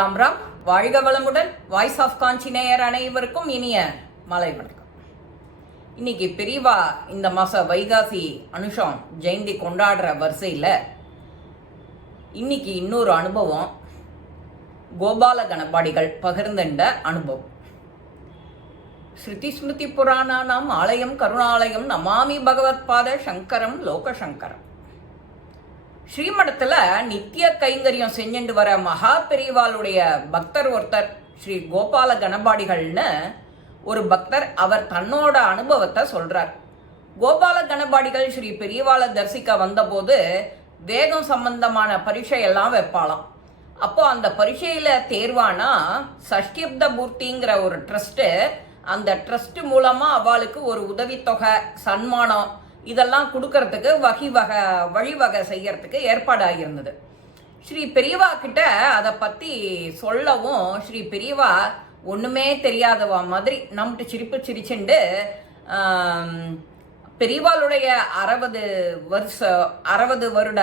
ராம் ராம். வாழ்க வளமுடன். Voice of காஞ்சி நேயர் அனைவருக்கும் இனிய மாலை வணக்கம். இன்னைக்கு பெரியவா இந்த மாச வைகாசி அனுஷம் ஜெயந்தி கொண்டாடுற வரிசையில் இன்னைக்கு இன்னொரு அனுபவம் கோபால கணபாடிகள் பகிர்ந்த அனுபவம். ஸ்ருதி ஸ்மிருதி புராணானாம் ஆலயம் கருணாலயம் நமாமி பகவத் பாத சங்கரம் லோக சங்கரம். ஸ்ரீமடத்தில் நித்திய கைங்கரியம் செஞ்சுட்டு வர மகா பெரியவாளுடைய பக்தர் ஒருத்தர் ஸ்ரீ கோபால கணபாடிகள்னு ஒரு பக்தர். அவர் தன்னோட அனுபவத்தை சொல்றார். கோபால கணபாடிகள் ஸ்ரீ பெரியவாளை தரிசிக்க வந்தபோது வேதம் சம்பந்தமான பரீட்சையெல்லாம் வைப்பாளாம். அப்போ அந்த பரீட்சையில தேர்வானா சஷ்டிப்த பூர்த்திங்கிற ஒரு ட்ரஸ்ட், அந்த ட்ரஸ்ட் மூலமா அவளுக்கு ஒரு உதவித்தொகை சன்மானம் இதெல்லாம் கொடுக்கறதுக்கு வழிவகை செய்யறதுக்கு ஏற்பாடாகிருந்தது. ஸ்ரீ பெரியவா கிட்ட அதை பற்றி சொல்லவும் ஸ்ரீ பெரியவா ஒன்றுமே தெரியாதவா மாதிரி நம்மட்டு சிரிப்பு சிரிச்சுண்டு பெரியவாளுடைய 60 வருட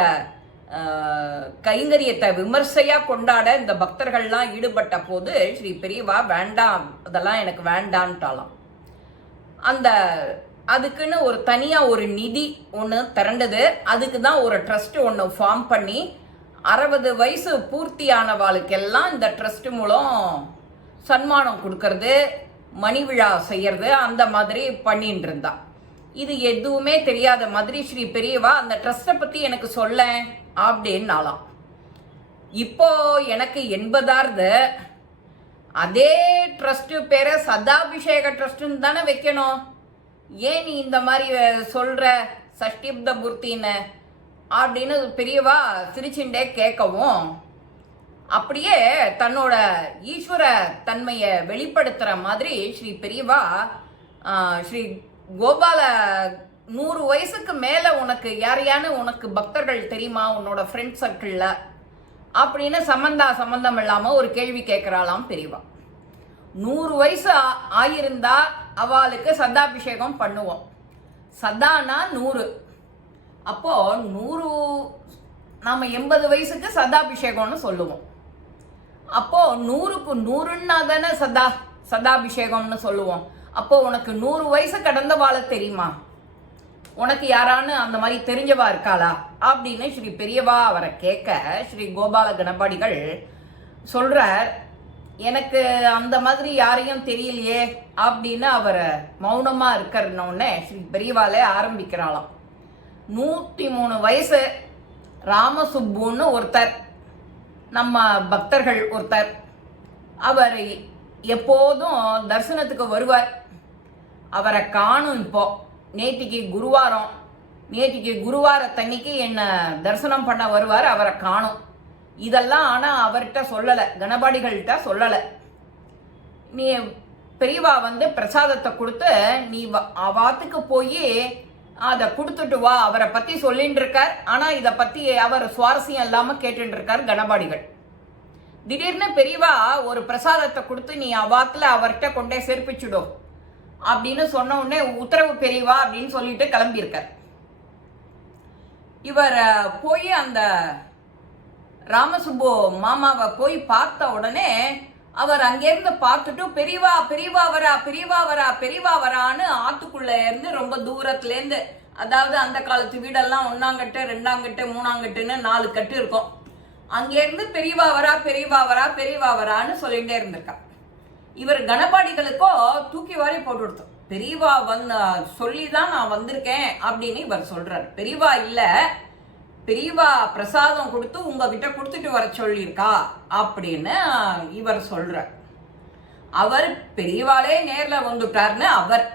கைங்கரியத்தை விமர்சையாக கொண்டாட இந்த பக்தர்கள்லாம் ஈடுபட்ட போது ஸ்ரீ பெரியவா வேண்டாம், அதெல்லாம் எனக்கு வேண்டான்ட்டாலாம். அதுக்குன்னு ஒரு தனியாக ஒரு நிதி ஒன்று திரண்டது. அதுக்கு தான் ஒரு ட்ரஸ்ட் ஒன்று ஃபார்ம் பண்ணி 60 வயசு பூர்த்தியானவாளுக்கெல்லாம் இந்த ட்ரஸ்ட் மூலம் சன்மானம் கொடுக்கறது, மணி விழா செய்யறது, அந்த மாதிரி பண்ணிட்டு இருந்தா. இது எதுவுமே தெரியாத மாதிரி ஸ்ரீ பெரியவா அந்த ட்ரஸ்ட்டை பற்றி எனக்கு சொல்ல அப்படின்னாலாம். இப்போ எனக்கு 80 அதே ட்ரஸ்ட்டு பேரை சதாபிஷேக ட்ரஸ்ட்டுன்னு தானே வைக்கணும். ஏன் நீ இந்த மாதிரி சொல்ற சஷ்டிப்த பூர்த்தின்னு அப்படின்னு பெரியவா சிரிச்சுண்டே கேட்கவும், அப்படியே தன்னோட ஈஸ்வர தன்மையை வெளிப்படுத்துற மாதிரி ஸ்ரீ பெரியவா ஸ்ரீ கோபால 100 வயசுக்கு மேலே உனக்கு உனக்கு பக்தர்கள் தெரியுமா உன்னோட ஃப்ரெண்ட் சர்க்கிளில் அப்படின்னு சம்பந்தம் இல்லாமல் ஒரு கேள்வி கேட்குறாளாம் பெரியவா. 100 வயசு ஆயிருந்தா அவளுக்கு சதாபிஷேகம் பண்ணுவோம். சதானா 100. அப்போ 100 நாம 80 வயசுக்கு சதாபிஷேகம்னு சொல்லுவோம். அப்போ 100க்கு 100ன்னா தானே சதாபிஷேகம்னு சொல்லுவோம். அப்போ உனக்கு 100 வயசு கடந்த வாழ தெரியுமா? உனக்கு யாரான்னு அந்த மாதிரி தெரிஞ்சவா இருக்காளா அப்படின்னு ஸ்ரீ பெரியவா அவரை கேட்க ஸ்ரீ கோபால கணபாடிகள் சொல்றார், எனக்கு அந்த மாதிரி யாரையும் தெரியலையே அப்படின்னு அவரை மௌனமா இருக்கிறனோடனே ஸ்ரீ பெரியவாலே ஆரம்பிக்கிறாளாம். 103 வயசு ராமசுப்புன்னு ஒருத்தர், நம்ம பக்தர்கள் ஒருத்தர். அவர் எப்போதும் தரிசனத்துக்கு வருவார். அவரை காணும். இப்போ நேத்திக்கு குருவாரத்தன்னைக்கு என்ன தரிசனம் பண்ண வருவார். அவரை காணும். இதெல்லாம் ஆனால் அவர்கிட்ட சொல்லலை, கணபாடிகள்கிட்ட சொல்லலை. நீ பெரியவா பிரசாதத்தை கொடுத்து நீ அவாத்துக்கு போய் அதை கொடுத்துட்டு வா, அவரை பற்றி சொல்லிட்டு இருக்கார். ஆனால் இதை பற்றி அவர் சுவாரஸ்யம் இல்லாமல் கேட்டுட்டு இருக்கார் கணபாடிகள். திடீர்னு பெரியவா ஒரு பிரசாதத்தை கொடுத்து நீ அவாத்தில் அவர்கிட்ட கொண்டே சேர்ப்பிச்சுடும் அப்படின்னு சொன்ன உடனே உத்தரவு பெரியவா அப்படின்னு சொல்லிட்டு கிளம்பியிருக்கார். இவர் போய் அந்த ராமசுப்பு மாமாவை போய் பார்த்த உடனே அவர் அங்கேருந்து பார்த்துட்டு பெரியவா வரான்னு ஆத்துக்குள்ள இருந்து ரொம்ப தூரத்துலேருந்து, அதாவது அந்த காலத்து வீடெல்லாம் 1ஆங்கட்டு 2ஆங்கட்டு 3ஆங்கட்டுன்னு 4 கட்டு இருக்கும். அங்கேருந்து பெரியவா வரான்னு சொல்லிகிட்டே இருந்திருக்கா. இவர் கணபாடிகளுக்கோ தூக்கி வாரி போட்டு கொடுத்தோம். பெரியவா சொல்லி தான் நான் வந்திருக்கேன் அப்படின்னு இவர் சொல்றாரு. பெரியவா இல்லை, பெரியவா பிரசாதம் கொடுத்து உங்ககிட்ட கொடுத்துட்டு வர சொல்லியிருக்கா அப்படின்னு இவர் சொல்றார். அவர் பெரியவாளே நேரில் வந்துட்டார்னு அவர்.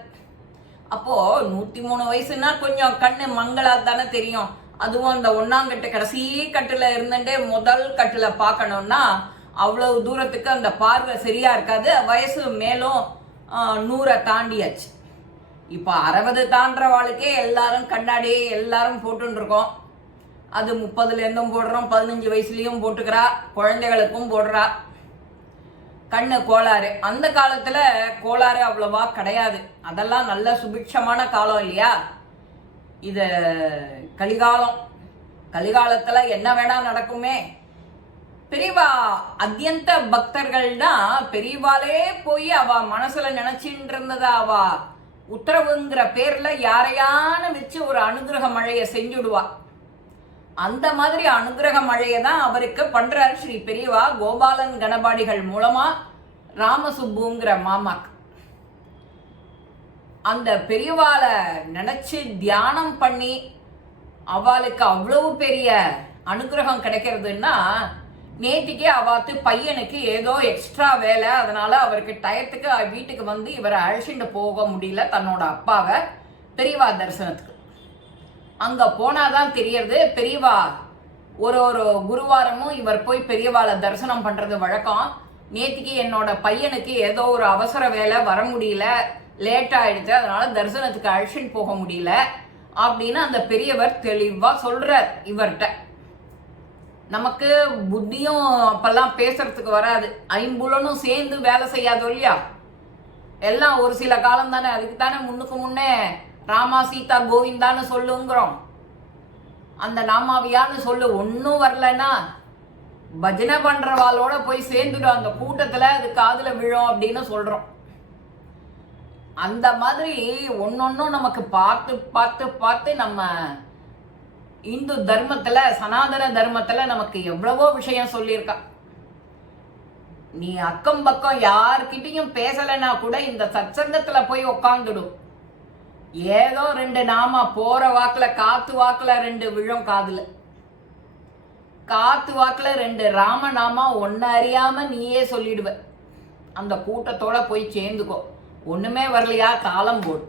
அப்போ 103 வயசுன்னா கொஞ்சம் கண்ணு மங்களா தானே தெரியும். அதுவும் அந்த 1ஆங்கட்டு கடைசி கட்டுல இருந்துட்டே முதல் கட்டுல பார்க்கணும்னா அவ்வளவு தூரத்துக்கு அந்த பார்வை சரியா இருக்காது. வயசு மேலும் 100 தாண்டியாச்சு. இப்போ 60 தாண்டவாளுக்கே எல்லாரும் கண்ணாடி எல்லாரும் போட்டுன்னு இருக்கோம். அது 30லேருந்தும் போடுறோம், 15 வயசுலேயும் போட்டுக்கிறா, குழந்தைகளுக்கும் போடுறா. கண்ணு கோளாறு. அந்த காலத்தில் கோளாறு அவ்வளவா கிடையாது. அதெல்லாம் நல்ல சுபிட்சமான காலம் இல்லையா? இது கலிகாலத்தில் என்ன வேணா நடக்குமே. பெரியவா அத்தியந்த பக்தர்கள்னா பெரியவாலே போய் அவ மனசுல நினைச்சிட்டு இருந்தத அவ உத்தரவுங்கிற பேர்ல யாரையான வச்சு ஒரு அனுகிரக மழையை செஞ்சுடுவா. அந்த மாதிரி அனுகிரக மழையை தான் அவருக்கு பண்றாரு ஸ்ரீ பெரியவா கோபாலன் கணபாடிகள் மூலமா ராமசுப்புங்கிற மாமாக்கு. அந்த பெரியவாளை நினைச்சு தியானம் பண்ணி அவளுக்கு அவ்வளவு பெரிய அனுகிரகம் கிடைக்கிறதுன்னா, நேத்திக்கே அவாத்து பையனுக்கு ஏதோ எக்ஸ்ட்ரா வேலை, அதனால அவருக்கு டயத்துக்கு வீட்டுக்கு வந்து இவரை அழைச்சிட்டு போக முடியல தன்னோட அப்பாவை பெரியவா தரிசனத்துக்கு. அங்க போனாதான் தெரியறது பெரியவா ஒரு ஒரு குருவாரமும் இவர் போய் பெரியவாளை தரிசனம் பண்றது வழக்கம். நேத்திக்கு என்னோட பையனுக்கு ஏதோ ஒரு அவசர வேலை, வர முடியல, லேட் ஆயிடுச்சு, அதனால தரிசனத்துக்கு அழைச்சிட்டு போக முடியல அப்படின்னு அந்த பெரியவர் தெளிவா சொல்றார் இவர்கிட்ட. நமக்கு புத்தியும் அப்பெல்லாம் பேசுறதுக்கு வராது, ஐம்புலனும் சேர்ந்து வேலை செய்யாது இல்லையா, எல்லாம் ஒரு சில காலம் தானே, அதுக்கு தானே முன்னுக்கு முன்னே ராமா சீதா கோவிந்தான்னு சொல்லுங்கிறோம். அந்த நாமாவியான்னு சொல்லு ஒன்னும் வரலன்னா பஜனை பண்றவாளோட போய் சேர்ந்துடும் அந்த கூட்டத்துல, அது காதுல விழும் அப்படின்னு சொல்றோம். அந்த மாதிரி ஒன்னொன்னும் நமக்கு பார்த்து பார்த்து பார்த்து நம்ம இந்து தர்மத்துல, சனாதன தர்மத்துல நமக்கு எவ்வளவோ விஷயம் சொல்லியிருக்கா. நீ அக்கம் பக்கம் யார்கிட்டையும் பேசலைன்னா கூட இந்த சத்சங்கத்துல போய் உக்காந்துடும். ஏதோ 2 நாமா போற வாக்குல, காத்து வாக்குல 2 விழும் காதுல, காத்து வாக்குல 2 ராமநாமா ஒன்னு அறியாம நீயே சொல்லிடுவ. அந்த கூட்டத்தோட போய் சேர்ந்துக்கோ. ஒண்ணுமே வரலையா, தாளம் போடு.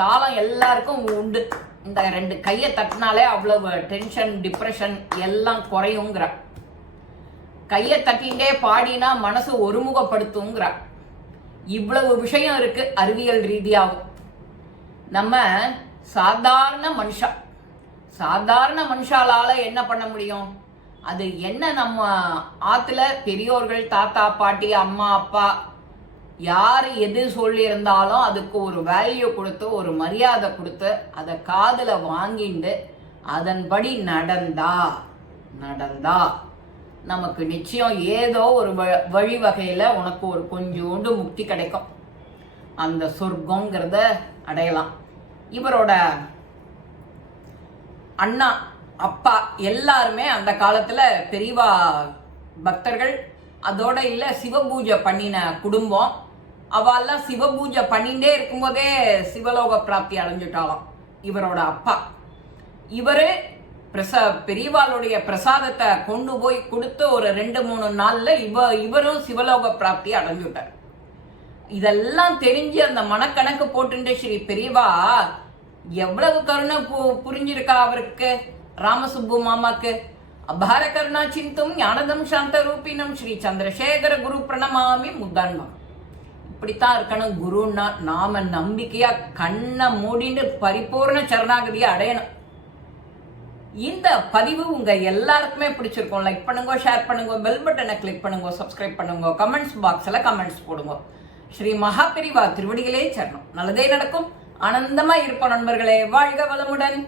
தாளம் எல்லாருக்கும் உண்டு. இந்த 2 கையை தட்டினாலே அவ்வளவு டென்ஷன், டிப்ரெஷன் எல்லாம் குறையுங்கிற. கையை தட்டின்ண்டே பாடினா மனசு ஒருமுகப்படுத்துங்கிற. இவ்வளவு விஷயம் இருக்கு அறிவியல் ரீதியாகவும். நம்ம சாதாரண மனுஷாலால என்ன பண்ண முடியும்? அது என்ன, நம்ம ஆத்துல பெரியோர்கள், தாத்தா பாட்டி, அம்மா அப்பா யாரு எது சொல்லி இருந்தாலும் அதுக்கு ஒரு வேல்யூ கொடுத்து, ஒரு மரியாதை கொடுத்து, அதை காதுல வாங்கிண்டு அதன்படி நடந்தா நமக்கு நிச்சயம் ஏதோ ஒரு வழிவகையில உனக்கு ஒரு கொஞ்சோண்டு முக்தி கிடைக்கும். அந்த சொர்க்கங்கிறத அடையலாம். இவரோட அண்ணா, அப்பா எல்லாருமே அந்த காலத்துல பெரியவா பக்தர்கள். அதோட இல்ல, சிவபூஜை பண்ணின குடும்பம். அவெல்லாம் சிவபூஜை பண்ணிட்டே இருக்கும்போதே சிவலோக பிராப்தி அடைஞ்சிட்டாலாம் இவரோட அப்பா. இவரு பெரியவாளுடைய பிரசாதத்தை கொண்டு போய் கொடுத்து ஒரு 2-3 நாள்ல இவரும் சிவலோக பிராப்தி அடைஞ்சுட்டார். இதெல்லாம் தெரிஞ்சு அந்த மனக்கணக்கு போட்டு ஸ்ரீ பெரியவா எவ்வளவு கருணை புரிஞ்சிருக்கா அவருக்கு, ராமசுப்பு மாமாக்கு. அபார கருணா சிந்தும் ஞானதம் சாந்த ரூபினம் ஸ்ரீ சந்திரசேகர குரு பிரணமாமி முத்தான்மா. இப்படித்தான் இருக்கணும் குருன்னா. நாம நம்பிக்கையா கண்ணை மூடிட்டு பரிபூர்ண சரணாகதியை அடையணும். இந்த பதிவு உங்க எல்லாருக்குமே பிடிச்சிருக்கும். லைக் பண்ணுங்க, ஷேர் பண்ணுங்க, பெல் பட்டனை கிளிக் பண்ணுங்க, சப்ஸ்கிரைப் பண்ணுங்க, கமெண்ட்ஸ் பாக்ஸ்ல கமெண்ட்ஸ் போடுங்க. ஸ்ரீ மகாபெரிவா திருவடிகளே சரணம். நல்லதே நடக்கும். ஆனந்தமா இருப்போம் நண்பர்களே. வாழ்க வளமுடன்.